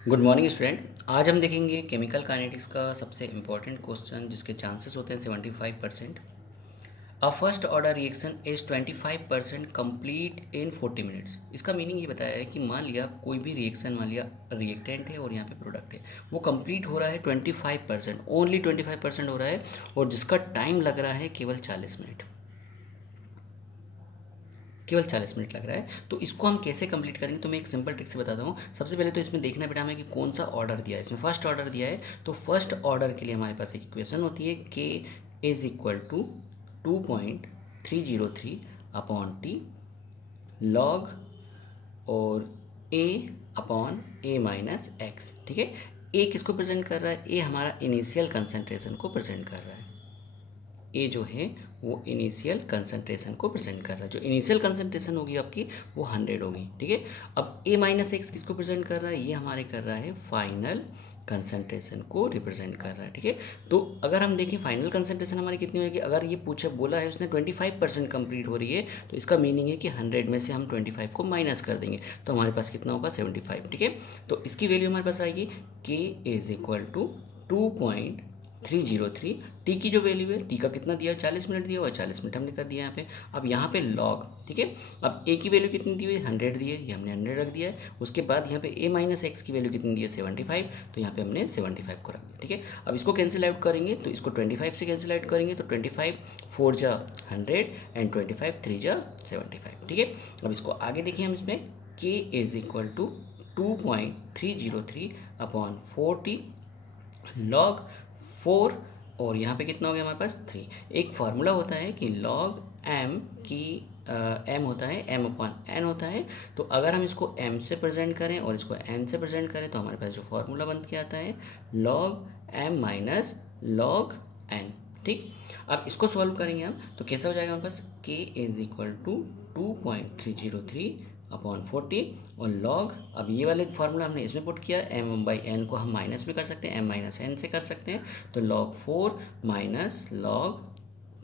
Good morning student. आज हम देखेंगे केमिकल काइनेटिक्स का सबसे इम्पॉर्टेंट क्वेश्चन जिसके चांसेस होते हैं 75%। A first order reaction is 25% complete in 40 minutes. इसका मीनिंग ये बताया है कि मान लिया कोई भी रिएक्शन, मान लिया रिएक्टेंट है और यहाँ पे प्रोडक्ट है, वो कंप्लीट हो रहा है 25%, ओनली 25% हो रहा है और जिसका टाइम लग रहा है केवल 40 मिनट, केवल 40 मिनट लग रहा है। तो इसको हम कैसे कंप्लीट करेंगे, तो मैं एक सिंपल ट्रिक से बताता हूँ। सबसे पहले तो इसमें देखना बेटा हमें कि कौन सा ऑर्डर दिया है। इसमें फर्स्ट ऑर्डर दिया है, तो फर्स्ट ऑर्डर के लिए हमारे पास एक इक्वेशन होती है K is equal to 2.303 upon T log और A upon A minus X. ठीक है, ए किसको प्रेजेंट कर रहा है? ए हमारा इनिशियल कंसंट्रेशन को प्रेजेंट कर रहा है। ए जो है वो इनिशियल कंसंट्रेशन को प्रेजेंट कर रहा है। जो इनिशियल कंसंट्रेशन होगी आपकी वो 100 होगी। ठीक है, अब ए माइनस एक्स किसको प्रेजेंट कर रहा है? ये हमारे कर रहा है फाइनल कंसंट्रेशन को रिप्रेजेंट कर रहा है। ठीक है, तो अगर हम देखें फाइनल कंसंट्रेशन हमारी कितनी होगी, अगर ये पूछे बोला है उसने 25% कंप्लीट हो रही है, तो इसका मीनिंग है कि 100 में से हम 25 को माइनस कर देंगे तो हमारे पास कितना होगा? 75। ठीक है, तो इसकी वैल्यू हमारे पास आएगी के इज इक्वल टू 2.303। टी की जो वैल्यू है, टी का कितना दिया? 40 मिनट दिया हुआ है, 40 मिनट हमने कर दिया यहाँ पे। अब यहाँ पे लॉग, ठीक है, अब ए की वैल्यू कितनी दी हुई है? 100 दी है, ये हमने 100 रख दिया है। उसके बाद यहाँ पे ए माइनस एक्स की वैल्यू कितनी दी है? 75, तो यहाँ पे हमने 75 को रख दिया। ठीक है, अब इसको कैंसिल आउट करेंगे तो इसको 25 से कैंसिल आउट करेंगे तो 25 4 जा 100 एंड 25 3 जा 75। ठीक है, अब इसको आगे देखिए हम इसमें k is equal to 2.303 upon 40 log 4 और यहाँ पे कितना हो गया हमारे पास? 3। एक फार्मूला होता है कि लॉग एम की एम होता है, एम अपॉन एन होता है। तो अगर हम इसको एम से प्रेजेंट करें और इसको एन से प्रेजेंट करें तो हमारे पास जो फार्मूला बन के आता है log m minus log n. ठीक, अब इसको सॉल्व करेंगे हम तो कैसा हो जाएगा हमारे पास? के इज इक्वल टू 2.303 अपॉन 40 और लॉग, अब ये वाले फार्मूला हमने इसमें पुट किया, एम बाई एन को हम माइनस में कर सकते हैं, एम माइनस एन से कर सकते हैं, तो लॉग 4 माइनस लॉग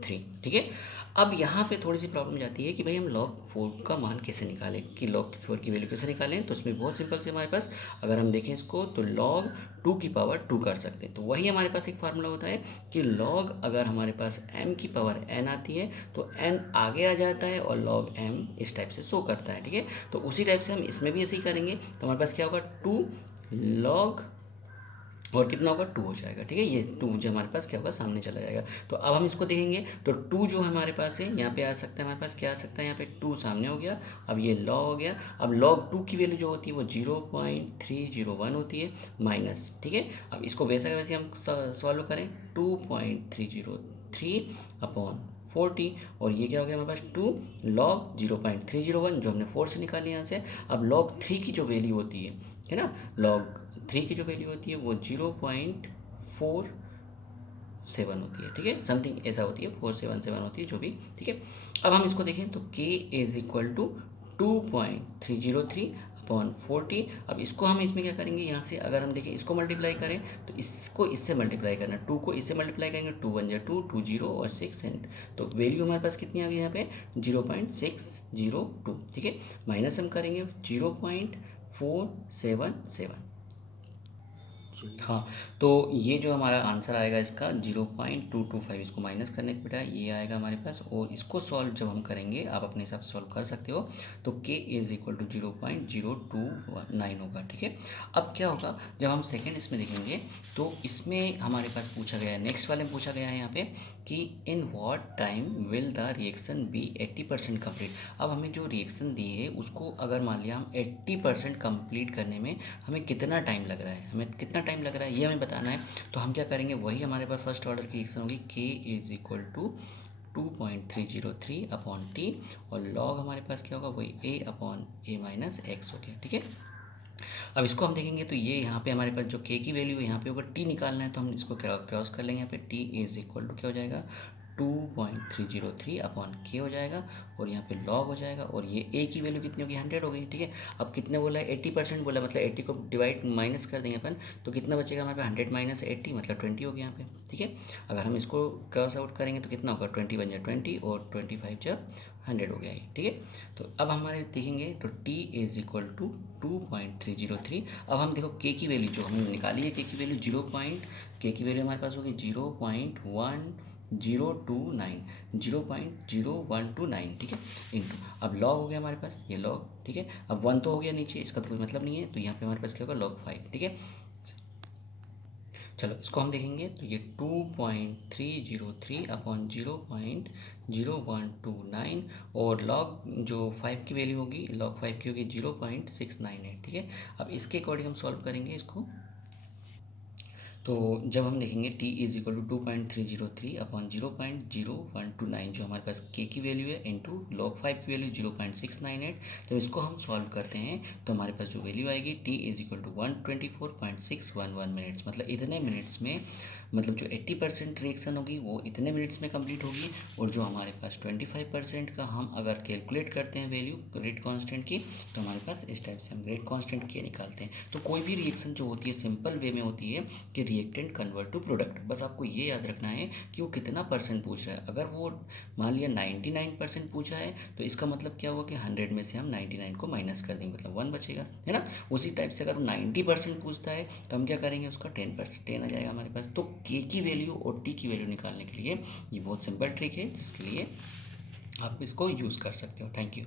3। ठीक है, अब यहाँ पे थोड़ी सी प्रॉब्लम जाती है कि भाई हम log 4 का मान कैसे निकालें, कि log 4 की वैल्यू कैसे निकालें। तो इसमें बहुत सिंपल से हमारे पास अगर हम देखें इसको तो log 2 की पावर 2 कर सकते हैं। तो वही हमारे पास एक फार्मूला होता है कि log अगर हमारे पास m की पावर n आती है तो n आगे आ जाता है और log m इस टाइप से शो करता है। ठीक है, तो उसी टाइप से हम इसमें भी ऐसे ही करेंगे। तो हमारे पास क्या होगा? 2 log और कितना होगा? 2 हो जाएगा। ठीक है, ये 2 जो हमारे पास क्या होगा? सामने चला जाएगा। तो अब हम इसको देखेंगे तो 2 जो हमारे पास है यहाँ पे आ सकता है, हमारे पास क्या आ सकता है? यहाँ पे 2 सामने हो गया, अब ये लॉ हो गया। अब लॉग 2 की वैल्यू जो होती है वो 0.301 होती है माइनस। ठीक है, अब इसको वैसा का वैसे हम सॉल्व करें 2.303 अपॉन 40 और ये क्या हो गया हमारे पास? 2 लॉग 0.301 जो हमने 4 से निकाली यहाँ से। अब लॉग 3 की जो वैल्यू होती है ना, लॉग 3 की जो वैल्यू होती है वो 0.47 होती है। ठीक है, समथिंग ऐसा होती है, 477 होती है जो भी। ठीक है, अब हम इसको देखें तो k is equal to 2.303 upon 40। अब इसको हम इसमें क्या करेंगे? यहाँ से अगर हम देखें इसको मल्टीप्लाई करें तो इसको इससे मल्टीप्लाई करना, 2 को इससे मल्टीप्लाई करेंगे, 2 1 जा 2, 2 0 और 6 एंड तो वैल्यू हमारे पास कितनी आ गई यहाँ पे? 0.602। ठीक है, माइनस हम करेंगे 0.477। हाँ, तो ये जो हमारा आंसर आएगा इसका 0.225, इसको माइनस करने पे बेटा ये आएगा हमारे पास। और इसको सॉल्व जब हम करेंगे, आप अपने हिसाब से सॉल्व कर सकते हो, तो k इज इक्वल टू 0.029 होगा। ठीक है, अब क्या होगा जब हम सेकेंड इसमें देखेंगे तो इसमें हमारे पास पूछा गया है, नेक्स्ट वाले में पूछा गया है यहाँ पे कि in what time will the reaction be 80% complete. अब हमें जो रिएक्शन दी है उसको अगर मान लिया हम 80% कंप्लीट करने में हमें कितना टाइम लग रहा है, हमें कितना टाइम लग रहा है ये हमें बताना है। तो हम क्या करेंगे, वही हमारे पास फर्स्ट ऑर्डर की रिएक्शन होगी k is equal to 2.303 upon t और लॉग हमारे पास क्या होगा? वही a upon A minus x हो गया। ठीक है, अब इसको हम देखेंगे तो ये यहाँ पे हमारे पास जो k की वैल्यू है यहाँ पे होगा, t निकालना है तो हम इसको क्रॉस कर लेंगे। यहाँ पे t इज इक्वल टू क्या हो जाएगा? 2.303 अपॉन के हो जाएगा और यहाँ पे लॉग हो जाएगा और ये ए की वैल्यू कितनी होगी 100 हो गई। ठीक है, अब कितने बोला है 80% बोला, मतलब 80 को डिवाइड माइनस कर देंगे अपन तो कितना बचेगा हमारे पास 100 माइनस 80 मतलब 20 हो गया यहाँ पे। ठीक है, अगर हम इसको क्रॉस आउट करेंगे तो कितना होगा 20 बन जाए 20 और 25 जब 100 हो गया ये। ठीक है, तो अब हमारे देखेंगे तो t इज इक्वल टू 2.303। अब हम देखो के की वैल्यू जो हमने निकाली है, के की वैल्यू के की वैल्यू हमारे पास होगी 0.0129। ठीक है, इंटू अब लॉग हो गया हमारे पास ये लॉग। ठीक है, अब 1 तो हो गया नीचे, इसका तो कोई मतलब नहीं है, तो यहाँ पे हमारे पास क्या होगा log 5। ठीक है, चलो इसको हम देखेंगे तो ये 2.303 अपॉन 0.0129 और लॉग जो 5 की वैल्यू होगी log 5 की होगी 0.698। ठीक है, अब इसके अकॉर्डिंग हम सॉल्व करेंगे इसको। तो जब हम देखेंगे t is equal to 2.303 upon 0.0129 जो हमारे पास k की वैल्यू है इंटू log 5 की वैल्यू 0.698, जब इसको हम सॉल्व करते हैं तो हमारे पास जो वैल्यू आएगी t is equal to 124.611 minutes, मतलब इतने मिनट्स में, मतलब जो 80% रिएक्शन होगी वो इतने मिनट्स में कंप्लीट होगी और जो हमारे पास 25% का हम अगर कैलकुलेट करते हैं वैल्यू रेट कांस्टेंट की तो हमारे पास इस टाइप से हम रेट कांस्टेंट के निकालते हैं। तो कोई भी रिएक्शन जो होती है सिंपल वे में होती है कि रिएक्टेंट कन्वर्ट टू प्रोडक्ट, बस आपको ये याद रखना है कि वो कितना परसेंट पूछ रहा है। अगर वो मान लिया 99% पूछा है तो इसका मतलब क्या हुआ कि 100 में से हम 99 को माइनस कर देंगे, मतलब 1 बचेगा, है ना। उसी टाइप से अगर वो 90% पूछता है तो हम क्या करेंगे, उसका 10% आ जाएगा हमारे पास। तो के की वैल्यू और टी की वैल्यू निकालने के लिए ये बहुत सिंपल ट्रिक है जिसके लिए आप इसको यूज़ कर सकते हो। Thank you.